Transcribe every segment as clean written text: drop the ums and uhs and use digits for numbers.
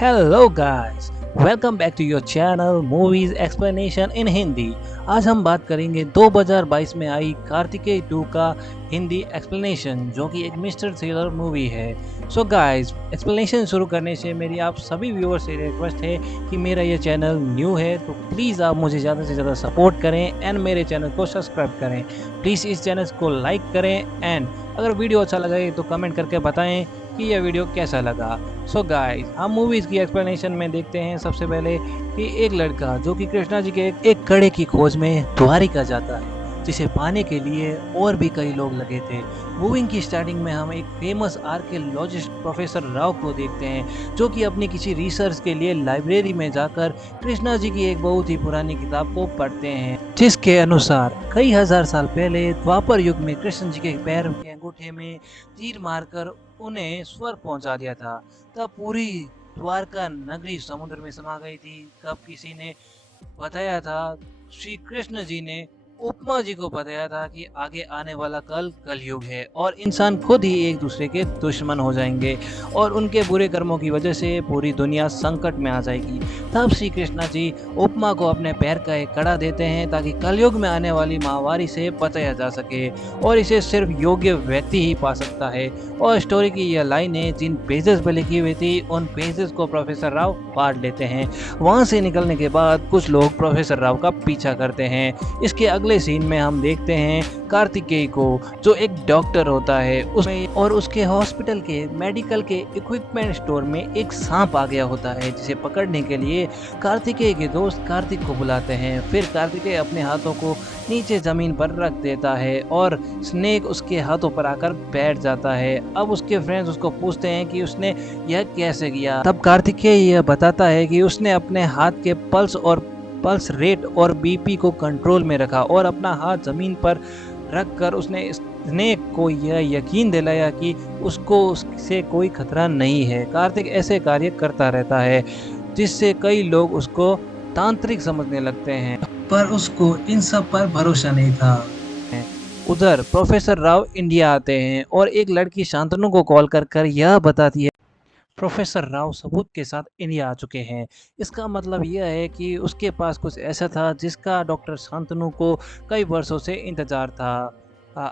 Hello guys, welcome back to your channel movies explanation in Hindi. आज हम बात करेंगे 2022 में आई कार्तिकेय 2 का हिंदी एक्सप्लेनेशन, जो कि एक मिस्टर थ्रिलर मूवी है। सो गाइस, एक्सप्लेनेशन शुरू करने से मेरी आप सभी व्यूअर्स से रिक्वेस्ट है कि मेरा ये चैनल न्यू है तो प्लीज़ आप मुझे ज़्यादा से ज़्यादा सपोर्ट करें एंड मेरे चैनल को सब्सक्राइब करें। प्लीज़ इस चैनल को लाइक करें एंड अगर वीडियो अच्छा लगे तो कमेंट करके बताएं कि यह वीडियो कैसा लगा। सो गाइस, हम मूवीज की एक्सप्लेनेशन में देखते हैं सबसे पहले कि एक लड़का जो कि कृष्णा जी के एक कड़े की खोज में द्वारिका जाता है, जिसे पाने के लिए और भी कई लोग लगे थे। मूवी की स्टार्टिंग में हम एक फेमस आर्कियोलॉजिस्ट प्रोफेसर राव को देखते हैं, जो कि अपनी किसी रिसर्च के लिए लाइब्रेरी में जाकर कृष्णा जी की एक बहुत ही पुरानी किताब को पढ़ते हैं, जिसके अनुसार कई हजार साल पहले द्वापर युग में कृष्ण जी के पैर के अंगूठे में तीर मारकर उन्हें स्वर्ग पहुंचा दिया था। तब पूरी द्वारका नगरी समुद्र में समा गई थी। तब किसी ने बताया था, श्री कृष्ण जी ने उपमा जी को बताया था कि आगे आने वाला कल कलयुग है और इंसान खुद ही एक दूसरे के दुश्मन हो जाएंगे और उनके बुरे कर्मों की वजह से पूरी दुनिया संकट में आ जाएगी। तब श्री कृष्णा जी उपमा को अपने पैर का एक कड़ा देते हैं ताकि कलयुग में आने वाली महामारी से बचाया जा सके और इसे सिर्फ योग्य व्यक्ति ही पा सकता है। और स्टोरी की यह लाइनें जिन पेजेस पर लिखी हुई थी उन पेजेस को प्रोफेसर राव पढ़ लेते हैं। वहां से निकलने के बाद कुछ लोग प्रोफेसर राव का पीछा करते हैं। इसके अगले सीन में हम देखते हैं कार्तिकेय को, जो एक डॉक्टर होता है उसमें, और उसके हॉस्पिटल के मेडिकल के इक्विपमेंट स्टोर में एक सांप आ गया होता है, जिसे पकड़ने के लिए कार्तिकेय के दोस्त कार्तिक को बुलाते हैं। फिर कार्तिकेय अपने हाथों को नीचे जमीन पर रख देता है और स्नेक उसके हाथों पर आकर बैठ जाता है। अब उसके फ्रेंड्स उसको पूछते हैं कि उसने यह कैसे किया। तब कार्तिकेय यह बताता है कि उसने अपने हाथ के पल्स रेट और बीपी को कंट्रोल में रखा और अपना हाथ जमीन पर रखकर उसने स्नेक को यह यकीन दिलाया कि उसको उससे कोई खतरा नहीं है। कार्तिक ऐसे कार्य करता रहता है जिससे कई लोग उसको तांत्रिक समझने लगते हैं, पर उसको इन सब पर भरोसा नहीं था। उधर प्रोफेसर राव इंडिया आते हैं और एक लड़की शांतनु को कॉल कर यह बताती है प्रोफेसर राव सबूत के साथ इंडिया आ चुके हैं। इसका मतलब यह है कि उसके पास कुछ ऐसा था जिसका डॉक्टर शांतनु को कई वर्षों से इंतजार था।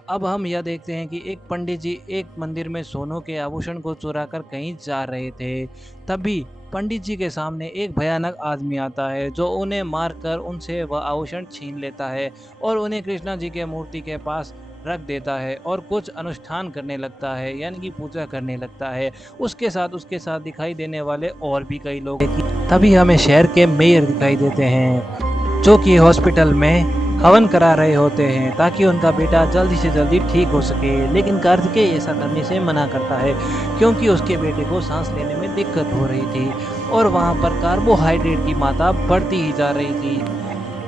अब हम यह देखते हैं कि एक पंडित जी एक मंदिर में सोनों के आभूषण को चुरा कर कहीं जा रहे थे। तभी पंडित जी के सामने एक भयानक आदमी आता है, जो उन्हें मारकर उनसे वह आभूषण छीन लेता है और उन्हें कृष्णा जी के मूर्ति के पास रख देता है और कुछ अनुष्ठान करने लगता है, यानी कि पूजा करने लगता है। उसके साथ दिखाई देने वाले और भी कई लोग। तभी हमें शहर के मेयर दिखाई देते हैं, जो कि हॉस्पिटल में हवन करा रहे होते हैं ताकि उनका बेटा जल्दी से जल्दी ठीक हो सके। लेकिन कार्तिकेय ऐसा करने से मना करता है क्योंकि उसके बेटे को सांस लेने में दिक्कत हो रही थी और वहाँ पर कार्बोहाइड्रेट की मात्रा बढ़ती ही जा रही थी।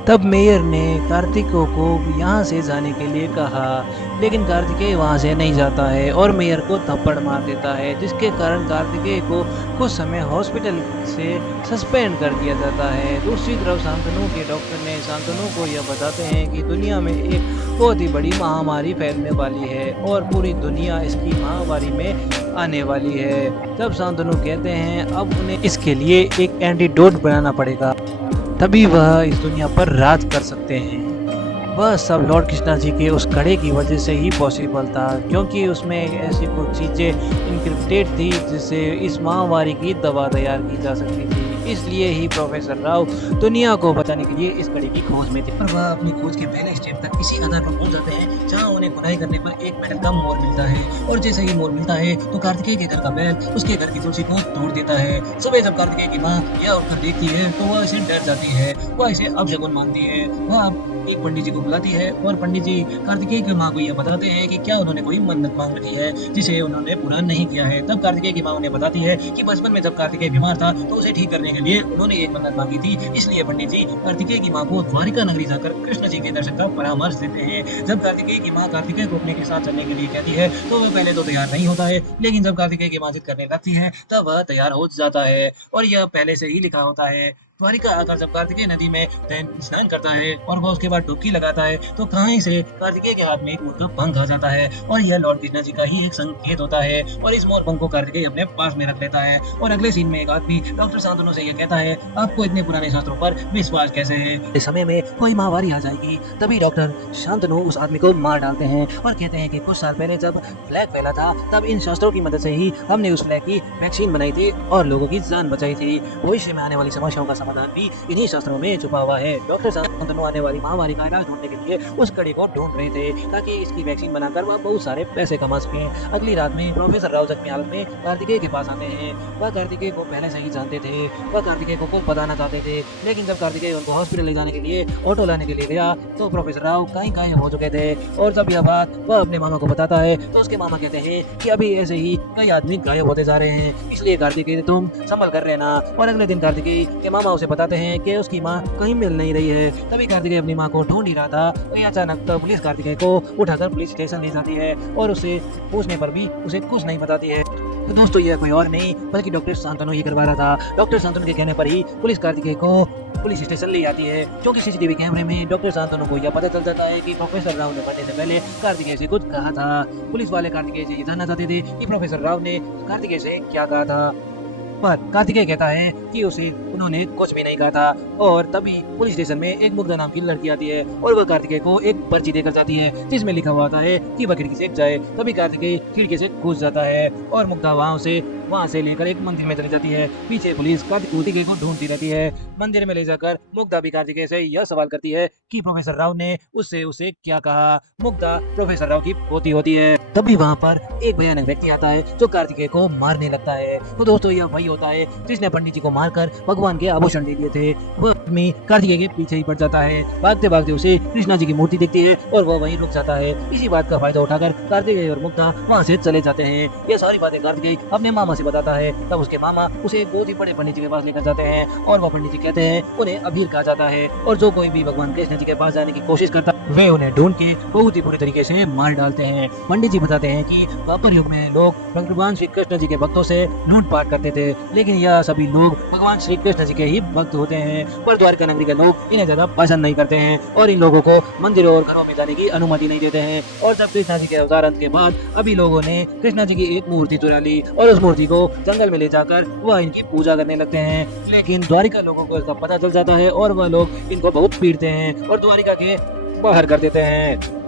तब मेयर ने कार्तिकों को यहाँ से जाने के लिए कहा, लेकिन कार्तिकेय वहाँ से नहीं जाता है और मेयर को थप्पड़ मार देता है, जिसके कारण कार्तिकेय को कुछ समय हॉस्पिटल से सस्पेंड कर दिया जाता है। दूसरी तरफ शांतनु के डॉक्टर ने शांतनु को यह बताते हैं कि दुनिया में एक बहुत ही बड़ी महामारी फैलने वाली है और पूरी दुनिया इसकी महामारी में आने वाली है। तब शांतनु कहते हैं अब उन्हें इसके लिए एक एंटीडोट बनाना पड़ेगा, तभी वह इस दुनिया पर राज कर सकते हैं। वह सब लॉर्ड कृष्णा जी के उस कड़े की वजह से ही पॉसिबल था, क्योंकि उसमें ऐसी कुछ चीज़ें इंक्रिप्टेड थी जिससे इस महामारी की दवा तैयार की जा सकती थी। इसलिए ही प्रोफेसर राव दुनिया को बचाने के लिए इस कड़े की खोज में थे। पर वह अपनी खोज के पहले स्टेप तक इसी आधार पर पहुंच जाते हैं जहां उन्हें खुदाई करने पर एक मेटल का मोर मिलता है, और जैसे ही मोर मिलता है तो कार्तिकेय के घर का बैल उसके घर की तुलसी को तोड़ देता है। सुबह जब कार्तिकेय की माँ यह उठकर देखती है तो वह इसे डर जाती है। वह इसे अपशगुन मानती है। वह एक पंडित जी को बुलाती है और पंडित जी कार्तिकेय की माँ को यह बताते हैं कि क्या उन्होंने कोई मन्नत मांग रखी है जिसे उन्होंने पूरा नहीं किया है। तब कार्तिकेय की माँ उन्हें बताती है कि बचपन में जब कार्तिकेय बीमार था तो उसे ठीक करने के लिए उन्होंने एक मन्नत मांगी थी। इसलिए पंडित जी कार्तिकेय की माँ को द्वारिका नगरी जाकर कृष्ण जी के दर्शन का परामर्श देते हैं। जब कार्तिकेय की माँ कार्तिकेय को अपने के साथ चलने के लिए कहती है तो वह पहले तो तैयार नहीं होता है, लेकिन जब कार्तिकेय की माँ जिद करने लगती है तब वह तैयार हो जाता है। और यह पहले से ही लिखा होता है द्वारिका आकर जब कार्तिकेय नदी में स्नान करता है और वो उसके बाद डुबकी लगाता है तो कहीं से कार्तिकेय के हाथ में एक मोर का पंख आ जाता है और यह लॉर्ड कृष्णा जी का ही एक संकेत होता है और इस मोर पंख को कार्तिकेय अपने पास में रख लेता है। और अगले सीन में एक आदमी डॉक्टर शांतनु से ये कहता है, आपको इतने पुराने शास्त्रों पर विश्वास कैसे है? इस समय में कोई महामारी आ जाएगी। तभी डॉक्टर शांतनु उस आदमी को मार डालते हैं और कहते हैं कि कुछ साल पहले जब फ्लैग फैला था तब इन शास्त्रों की मदद से ही हमने उस फ्लैग की वैक्सीन बनाई थी और लोगों की जान बचाई थी। भविष्य में आने वाली समस्याओं का समाधान भी इन्हीं शास्त्रों में छुपा हुआ है। डॉक्टर शांतनु आने वाली महामारी का इलाज ढूंढने के लिए उस कड़ी को ढूंढ रहे थे ताकि इसकी वैक्सीन बनाकर वह बहुत सारे पैसे कमा सके। अगली रात में प्रोफेसर राव जख्मी हालत में कार्तिकेय के पास आते हैं। वह कार्तिकेय को पहले से ही जानते थे। वह कार्तिकेय को कुछ बताना चाहते थे, लेकिन जब कार्तिकेय उनको हॉस्पिटल ले जाने के लिए ऑटो लाने के लिए गया तो प्रोफेसर राव कहीं कहीं हो चुके थे। और जब यह बात वह अपने मामा को बताता है तो उसके मामा कहते हैं कि अभी ऐसे ही कई आदमी गायब होते जा रहे हैं, इसलिए कार्तिकेय तुम संभल कर रहना। और अगले दिन कार्तिकेय के मामा उसे बताते हैं कि उसकी माँ कहीं मिल नहीं रही है। तभी कार्तिकेय अपनी माँ को ढूंढ ही रहा था तो अचानक तो पुलिस कार्तिकेय को उठाकर पुलिस स्टेशन ले जाती है और उससे पूछने पर भी उसे कुछ नहीं बताती है। तो दोस्तों यह कोई और नहीं बल्कि डॉक्टर शांतनु ही करवा रहा था। डॉक्टर शांतनु के कहने पर ही पुलिस कार्तिकेय को पुलिस स्टेशन ले जाती है, क्योंकि सीसीटीवी कैमरे में डॉक्टर शांतनु को यह पता चल जाता है कि प्रोफेसर राव ने मरने से पहले कार्तिकेय से कुछ कहा था। पुलिस वाले कार्तिकेय से ये जानना चाहते थे कि प्रोफेसर राव ने कार्तिकेय से क्या कहा था, पर कार्तिकेय कहता है कि उसे उन्होंने कुछ भी नहीं कहा था। और तभी पुलिस स्टेशन में एक मुग्धा नाम की लड़की आती है और वह कार्तिकेय को एक पर्ची देकर जाती है जिसमें लिखा हुआ होता है कि वह खिड़की से जाए। तभी कार्तिकेय खिड़की से घुस जाता है और मुग्धा वहाँ से लेकर एक मंदिर में चली जाती है। पीछे पुलिस कार्तिकेय को ढूंढती रहती है। मंदिर में ले जाकर मुग्धा भी कार्तिकेय से यह सवाल करती है कि प्रोफेसर राव ने उससे उसे क्या कहा। मुग्धा प्रोफेसर राव की पोती होती है। तभी वहाँ पर एक भयानक व्यक्ति आता है जो कार्तिकेय को मारने लगता है। तो दोस्तों यह वही होता है जिसने पंडित जी को मारकर भगवान के आभूषण दे दिए थे। वो आदमी कार्तिकेय के पीछे ही पड़ जाता है। भागते भागते उसे कृष्णा जी की मूर्ति दिखती है और वह वहीं रुक जाता है। इसी बात का फायदा उठाकर कार्तिकेय और मुग्धा वहाँ से चले जाते हैं। ये सारी बातें कार्तिकेय अपने मामा से बताता है। तब उसके मामा उसे बहुत ही बड़े पंडित जी के पास लेकर जाते हैं और वह पंडित जी कहते हैं उन्हें अबीर कहा जाता है और जो कोई भी भगवान कृष्ण जी के पास जाने की कोशिश करता वे उन्हें ढूंढ के बहुत ही बुरी तरीके से मार डालते हैं। पंडित जी बताते हैं कि द्वापर युग में लोग भगवान श्री कृष्ण जी के भक्तों से लूटपाट करते थे, लेकिन यह सभी लोग भगवान श्री कृष्ण जी के ही भक्त होते हैं। पर द्वारका नगरी के लोग इन्हें ज्यादा पसंद नहीं करते हैं और इन लोगों को मंदिरों और घरों में जाने की अनुमति नहीं देते हैं। और जब कृष्णा जी के अवतार अंत के बाद अभी लोगों ने कृष्णा जी की एक मूर्ति चुरा ली और उस मूर्ति को जंगल में ले जाकर वह इनकी पूजा करने लगते हैं। लेकिन द्वारिका लोगों को इसका पता चल जाता है और वह लोग इनको बहुत पीटते हैं और द्वारिका के बाहर कर देते हैं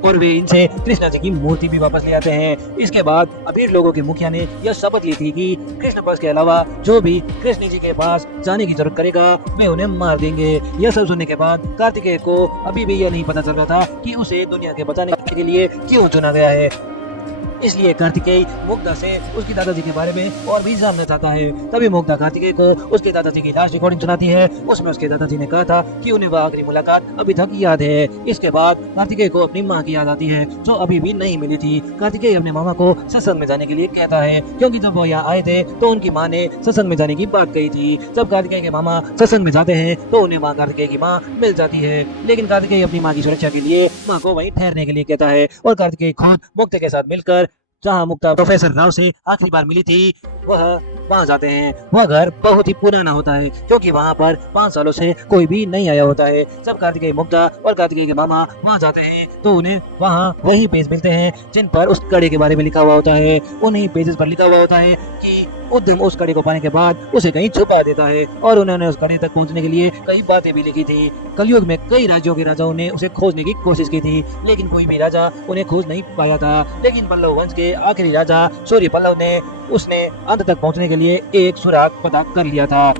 और वे इनसे कृष्णा जी की मूर्ति भी वापस ले आते हैं। इसके बाद अबीर लोगों के मुखिया ने यह शपथ ली थी कि कृष्ण पक्ष के अलावा जो भी कृष्ण जी के पास जाने की जरूरत करेगा वे उन्हें मार देंगे। यह सब सुनने के बाद कार्तिकेय को अभी भी यह नहीं पता चल रहा था कि उसे दुनिया के बचाने के लिए क्यों चुना गया है। इसलिए कार्तिकेय मुग्धा से उसकी दादाजी के बारे में और भी जानना चाहता है। तभी मुग्धा कार्तिकेय को उसके दादाजी की लास्ट रिकॉर्डिंग सुनाती है। उसमें उसके दादाजी ने कहा था कि उन्हें वह आखिरी मुलाकात अभी तक याद है। इसके बाद कार्तिकेय को अपनी माँ की याद आती है जो अभी भी नहीं मिली थी। कार्तिकेय अपने मामा को सत्संग में जाने के लिए कहता है, क्योंकि जब वो यहाँ आए थे तो उनकी माँ ने सत्संग में जाने की बात कही थी। जब कार्तिकेय के मामा सत्संग में जाते हैं तो उन्हें माँ कार्तिकेय की माँ मिल जाती है, लेकिन कार्तिकेय अपनी माँ की सुरक्षा के लिए माँ को वहीं ठहरने के लिए कहता है और कार्तिकेय खुद मुग्धा के साथ मिलकर जहाँ मुग्धा प्रोफेसर राव से आखिरी बार मिली थी वह वहाँ जाते हैं। वह घर बहुत ही पुराना होता है क्योंकि वहाँ पर 5 सालों से कोई भी नहीं आया होता है। जब कार्तिकेय मुग्धा और कार्तिकेय के मामा वहाँ जाते हैं तो उन्हें वहाँ वही पेज मिलते हैं जिन पर उस कड़े के बारे में लिखा हुआ होता है। उन्हीं पेजेस पर लिखा हुआ होता है कि उद्यम उस कड़े को पाने के बाद उसे कहीं छुपा देता है और उन्होंने उस कड़े तक पहुंचने के लिए कई बातें भी लिखी थी। कलयुग में कई राज्यों के राजाओं ने उसे खोजने की कोशिश की थी, लेकिन कोई भी राजा उन्हें खोज नहीं पाया था। लेकिन पल्लव वंश के आखिरी राजा सूर्य पल्लव ने उसने अंत तक पहुंचने के लिए एक सुराग पता कर लिया था,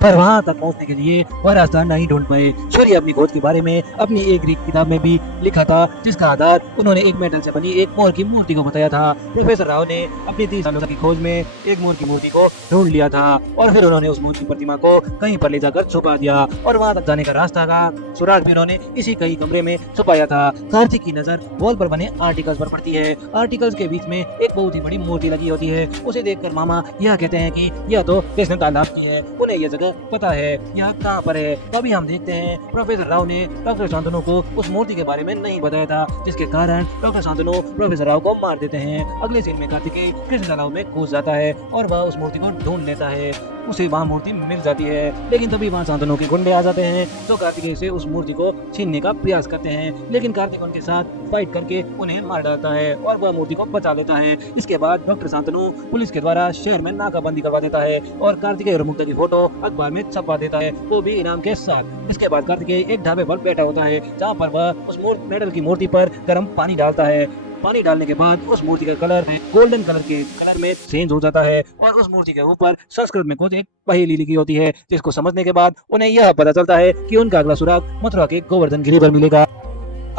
पर वहां तक पहुंचने के लिए वह रास्ता नहीं ढूंढ पाए। सूर्य अपनी खोज के बारे में अपनी एक ग्रीक किताब में भी लिखा था, जिसका आधार उन्होंने एक मेटल से बनी एक मोर की मूर्ति को बताया था। प्रोफेसर राव ने अपनी 30 सालों की खोज में एक मोर की मूर्ति को ढूंढ लिया था और फिर उन्होंने उस मोर की प्रतिमा को कहीं पर ले जाकर छुपा दिया और वहां तक जाने का रास्ता का सुराग भी उन्होंने इसी कई कमरे में छुपाया था। कार्तिक की नजर वॉल पर बने आर्टिकल्स पर पड़ती है। आर्टिकल्स के बीच में एक बहुत ही बड़ी मूर्ति लगी होती है। उसे देखकर मामा यह कहते हैं कि यह तो कृष्ण तालाब की है। उन्हें यह जगह को पता है यह कहाँ पर है। तभी हम देखते हैं प्रोफेसर राव ने डॉक्टर शांतनु को उस मूर्ति के बारे में नहीं बताया था, जिसके कारण डॉक्टर शांतनु प्रोफेसर राव को मार देते हैं। अगले सीन में कार्तिकेय कृष्ण तालाब में घुस जाता है और वह उस मूर्ति को ढूंढ लेता है। उसे वहाँ मूर्ति मिल जाती है, लेकिन तभी वहाँ शांतनु के गुंडे आ जाते हैं जो कार्तिकेय से उस मूर्ति को छीनने का प्रयास करते हैं, लेकिन कार्तिक उनके साथ फाइट करके उन्हें मार डालता है और वह मूर्ति को बचा लेता है। इसके बाद डॉक्टर शांतनु पुलिस के द्वारा शहर में नाकाबंदी करवा देता है और कार्तिकेय और मुग्धा की फोटो अखबार में छपवा देता है, वो भी इनाम के साथ। इसके बाद कार्तिकेय एक ढाबे पर बैठा होता है जहाँ पर वह उस मेडल की मूर्ति पर गर्म पानी डालता है। पानी डालने के बाद उस मूर्ति का कलर गोल्डन कलर के कलर में चेंज हो जाता है और उस मूर्ति के ऊपर संस्कृत में कुछ एक पहेली लिखी होती है, जिसको समझने के बाद उन्हें यह पता चलता है कि उनका अगला सुराग मथुरा के गोवर्धन गिरी पर मिलेगा।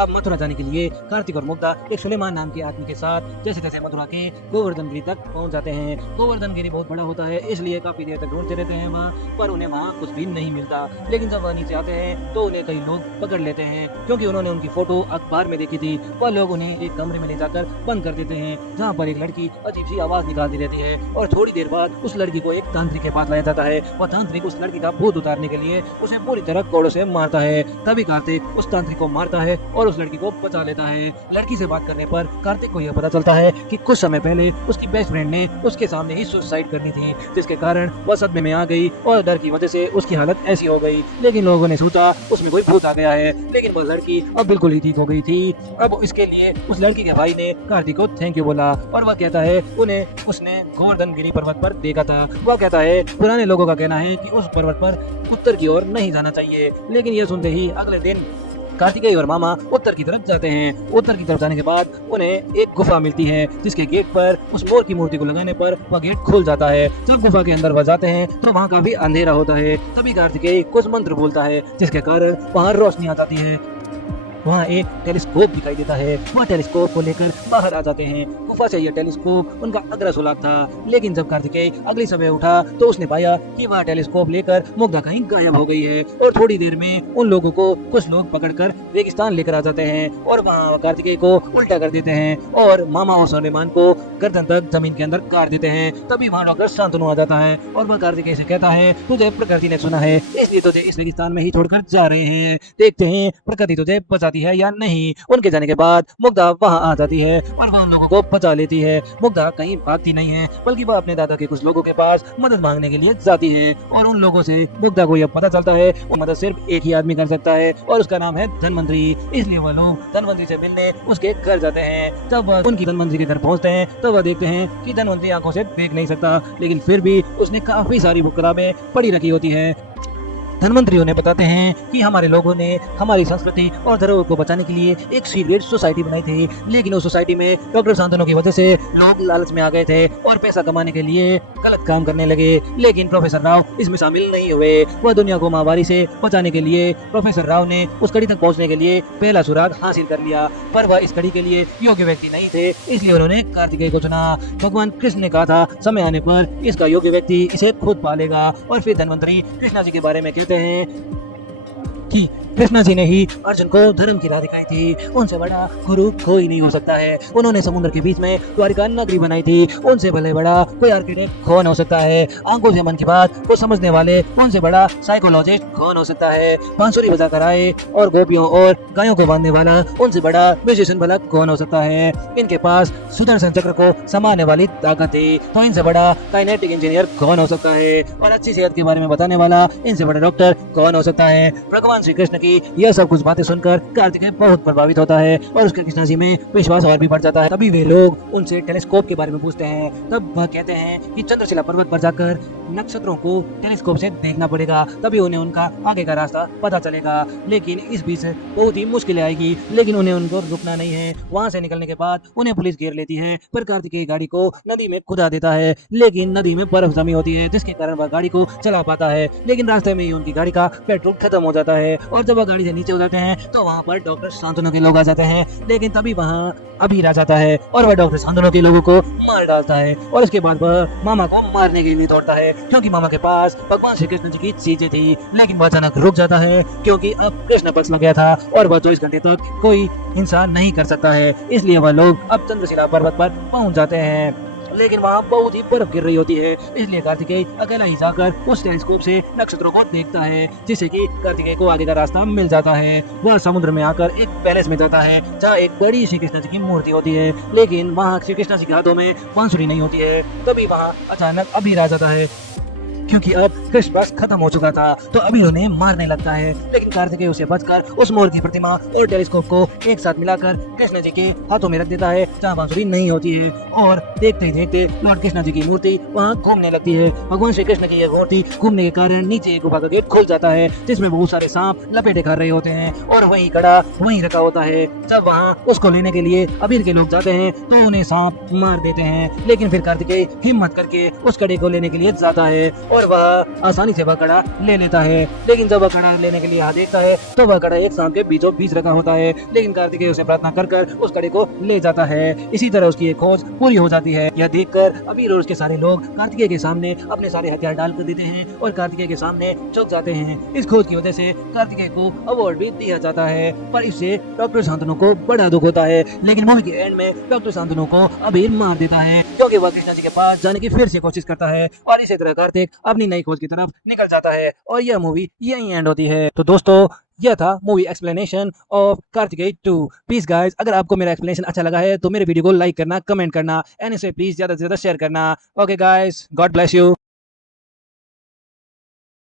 अब मथुरा जाने के लिए कार्तिक और मुग्धा एक सुलेमान नाम के आदमी के साथ जैसे तैसे मथुरा के गोवर्धन गिरी तक पहुंच जाते हैं। गोवर्धन गिरी बहुत बड़ा होता है, इसलिए काफी देर तक ढूंढते रहते हैं वहाँ, पर उन्हें वहाँ कुछ भी नहीं मिलता। लेकिन जब वह नीचे आते हैं तो उन्हें कई लोग पकड़ लेते हैं, क्योंकि उन्होंने उनकी फोटो अखबार में देखी थी। वह लोग उन्हें एक कमरे में ले जाकर बंद कर देते हैं, जहाँ पर एक लड़की अजीब सी आवाज निकालती रहती है और थोड़ी देर बाद उस लड़की को एक तांत्रिक के पास लाया जाता है। वह तांत्रिक उस लड़की का भूत उतारने के लिए उसे पूरी तरह कोड़ों से मारता है। तभी कार्तिक उस तांत्रिक को मारता है और उस लड़की को बचा लेता है। लड़की से बात करने पर कार्तिक को यह पता चलता है कि कुछ समय पहले उसकी बेस्ट फ्रेंड ने उसके सामने ही सुसाइड करनी थी, जिसके कारण वह सदमे में आ गई और डर की वजह से उसकी हालत ऐसी हो गई। लेकिन लोगों ने सोचा उसमें कोई भूत आ गया है, लेकिन वह लड़की अब बिल्कुल ही ठीक हो गई थी। अब इसके लिए उस लड़की के भाई ने कार्तिक को थैंक यू बोला और वह कहता है उन्हें उसने गोवर्धन गिरी पर्वत पर देखा था। वह कहता है पुराने लोगों का कहना है कि उस पर्वत पर उत्तर की ओर नहीं जाना चाहिए, लेकिन यह सुनते ही अगले दिन कार्तिकेय और मामा उत्तर की तरफ जाते हैं। उत्तर की तरफ जाने के बाद उन्हें एक गुफा मिलती है, जिसके गेट पर उस मोर की मूर्ति को लगाने पर वह गेट खुल जाता है। जब गुफा के अंदर वह जाते हैं तो वहाँ काफी अंधेरा होता है। तभी कार्तिकेय कुछ मंत्र बोलता है, जिसके कारण वहाँ रोशनी आ जाती है। वहाँ एक टेलीस्कोप दिखाई देता है। वह टेलीस्कोप को लेकर बाहर आ जाते हैं। गुफा से यह टेलीस्कोप उनका अगला सुराग था, लेकिन जब कार्तिकेय अगली समय उठा तो उसने पाया कि वह टेलीस्कोप लेकर मुग्धा कहीं गायब हो गई है और थोड़ी देर में उन लोगों को कुछ लोग पकड़कर रेगिस्तान लेकर आ जाते हैं और वहाँ कार्तिकेय को उल्टा कर देते हैं और मामा और सुलेमान को गर्दन तक जमीन के अंदर गाड़ देते हैं। तभी वहाँ डॉक्टर शांतनु आ जाता है और वह कार्तिकेय से कहता है तुझे प्रकृति ने सुना है, इसलिए तुझे इस रेगिस्तान में ही छोड़कर जा रहे हैं। देखते हैं प्रकृति तुझे बचाती है या नहीं। उनके जाने के बाद मुग्धा वहाँ आ जाती है और वह उन लोगों को बचा लेती है। मुग्धा कहीं भागती नहीं है, बल्कि वह अपने दादा के कुछ लोगों के पास मदद मांगने के लिए जाती है और उन लोगों से मुग्धा को यह पता चलता है वो मदद सिर्फ एक ही आदमी कर सकता है और उसका नाम है धनवंतरी। इसलिए वह लोग धनवंतरी से मिलने उसके घर जाते हैं। जब वह उनकी धनवंतरी के घर पहुँचते हैं तो वह देखते हैं कि धनवंतरी आंखों से देख नहीं सकता, लेकिन फिर भी उसने काफी सारी बुक किताबें पढ़ी रखी होती है। धनवंतरी उन्हें बताते हैं कि हमारे लोगों ने हमारी संस्कृति और धरोहर को बचाने के लिए एक सीक्रेट सोसाइटी बनाई थी, लेकिन उस सोसाइटी में डॉक्टर शांतनु की वजह से लोग लालच में आ गए थे और पैसा कमाने के लिए गलत काम करने लगे। लेकिन प्रोफेसर राव इसमें शामिल नहीं हुए। वह दुनिया को महामारी से बचाने के लिए प्रोफेसर राव ने उस कड़ी तक पहुँचने के लिए पहला सुराग हासिल कर लिया, पर वह इस कड़ी के लिए योग्य व्यक्ति नहीं थे, इसलिए उन्होंने कार्तिकेय को चुना। भगवान कृष्ण ने कहा था समय आने पर इसका योग्य व्यक्ति इसे खुद पालेगा। और फिर धनवंतरी कृष्णा जी के बारे में कहते हैं कि कृष्णा जी ने ही अर्जुन को धर्म की राह दिखाई थी। उनसे बड़ा गुरु कोई नहीं हो सकता है। उन्होंने समुद्र के बीच में द्वारिका नगरी बनाई थी। उनसे भले बड़ा कोई आर्किटेक्ट कौन हो सकता है। आंखों से मन की बात को समझने वाले उनसे बड़ा साइकोलॉजिस्ट कौन हो सकता है। बांसुरी बजा कर आए और गोपियों और गायों को बांधने वाला उनसे बड़ा म्यूजिशियन भला कौन हो सकता है। इनके पास सुदर्शन चक्र को संभालने वाली ताकत थी, तो इनसे बड़ा काइनेटिक इंजीनियर कौन हो सकता है। और अच्छी सेहत के बारे में बताने वाला इनसे बड़ा डॉक्टर कौन हो सकता है। भगवान श्री कृष्ण की यह सब कुछ बातें सुनकर कार्तिकेय बहुत प्रभावित होता है और उसके कृष्णा जी में विश्वास और भी बढ़ जाता है। तभी वे लोग उनसे टेलीस्कोप के बारे में पूछते हैं। तब वह कहते हैं कि चंद्रशिला पर्वत पर जाकर नक्षत्रों को टेलीस्कोप से देखना पड़ेगा, तभी उन्हें उनका आगे का रास्ता पता चलेगा। लेकिन इस बीच बहुत ही मुश्किलें आएगी, लेकिन उन्हें उनको रुकना नहीं है। वहाँ से निकलने के बाद उन्हें पुलिस घेर लेती है, पर कार्तिकेय गाड़ी को नदी में खुदा देता है, लेकिन नदी में बर्फ जमी होती है, जिसके कारण वह गाड़ी को चला पाता है। लेकिन रास्ते में ही उनकी गाड़ी का पेट्रोल खत्म हो जाता है और जब वह गाड़ी से नीचे उतरते हैं तो वहाँ पर डॉक्टर शांतनु के लोग आ जाते हैं। लेकिन तभी वहाँ अभी आ जाता है और वह डॉक्टर शांतनु के लोगों को मार डालता है और उसके बाद वह मामा को मारने के लिए दौड़ता है, क्योंकि मामा के पास भगवान श्री कृष्ण जी की चीजें थी। लेकिन वह अचानक रुक जाता है, क्योंकि अब कृष्ण पक्ष लग गया था और वह 24 घंटे तक कोई हिंसा नहीं कर सकता है। इसलिए वह लोग अब चंद्रशिला पर्वत पर पहुंच जाते हैं। लेकिन वहाँ बहुत ही बर्फ गिर रही होती है, इसलिए कार्तिकेय अकेला ही जाकर उस टेलीस्कोप से नक्षत्रों को देखता है, जिससे कि कार्तिकेय को आगे का रास्ता मिल जाता है। वह समुद्र में आकर एक पैलेस में जाता है जहाँ एक बड़ी श्री कृष्ण जी की मूर्ति होती है, लेकिन वहाँ श्री कृष्ण जी के हाथों में बांसुरी नहीं होती है। तभी वहाँ अचानक अबीर आ जाता है, क्योंकि अब कृष्ण बस खत्म हो चुका था, तो अबीर उन्हें मारने लगता है, लेकिन कार्तिकेय उसे बचकर उस मोर की प्रतिमा और टेलीस्कोप को एक साथ मिलाकर कृष्ण जी के हाथों में रख देता है जहाँ बांसुरी नहीं होती है। और देखते ही देखते लॉर्ड कृष्ण जी की मूर्ति वहाँ घूमने लगती है। भगवान श्री कृष्ण की यह मूर्ति घूमने के कारण नीचे एक गुफा का गेट खुल जाता है, जिसमें बहुत सारे सांप लपेटे खा रहे होते हैं, और वही कड़ा वहीं रखा होता है। जब वहाँ उसको लेने के लिए अबीर के लोग जाते हैं तो उन्हें सांप मार देते हैं, लेकिन फिर कार्तिकेय हिम्मत करके उस कड़े को लेने के लिए जाता है और वह आसानी से वह कड़ा ले लेता है। लेकिन जब वह कड़ा लेने के लिए हाथ देखता है तो वह कड़ा एक सांप के बीचों बीच रखा होता है, लेकिन कार्तिकेय उसे प्रार्थना कर कर उस कड़े को ले जाता है। इसी तरह उसकी एक खोज पूरी हो जाती है। यह देखकर अबीर और उसके सारे लोग कार्तिकेय के सामने अपने सारे हथियार डाल कर देते हैं और कार्तिकेय के सामने झुक जाते हैं। इस खोज की वजह से कार्तिकेय को अवार्ड भी दिया जाता है, पर इससे डॉक्टर शांतनु को बड़ा दुख होता है। लेकिन मूवी के एंड में डॉक्टर शांतनु को अबीर मार देता है, क्योंकि वह कृष्ण जी के पास जाने की फिर से कोशिश करता है, और इसी तरह कार्तिक अपनी नई खोज की तरफ निकल जाता है और यह मूवी यहीं एंड होती है। तो दोस्तों, यह था movie explanation of Kartikeya 2। Please guys, अगर आपको मेरा एक्सप्लेनेशन अच्छा लगा है तो मेरे वीडियो को लाइक करना, कमेंट करना एंड इसे प्लीज ज्यादा से ज्यादा शेयर करना। Okay guys, God bless you.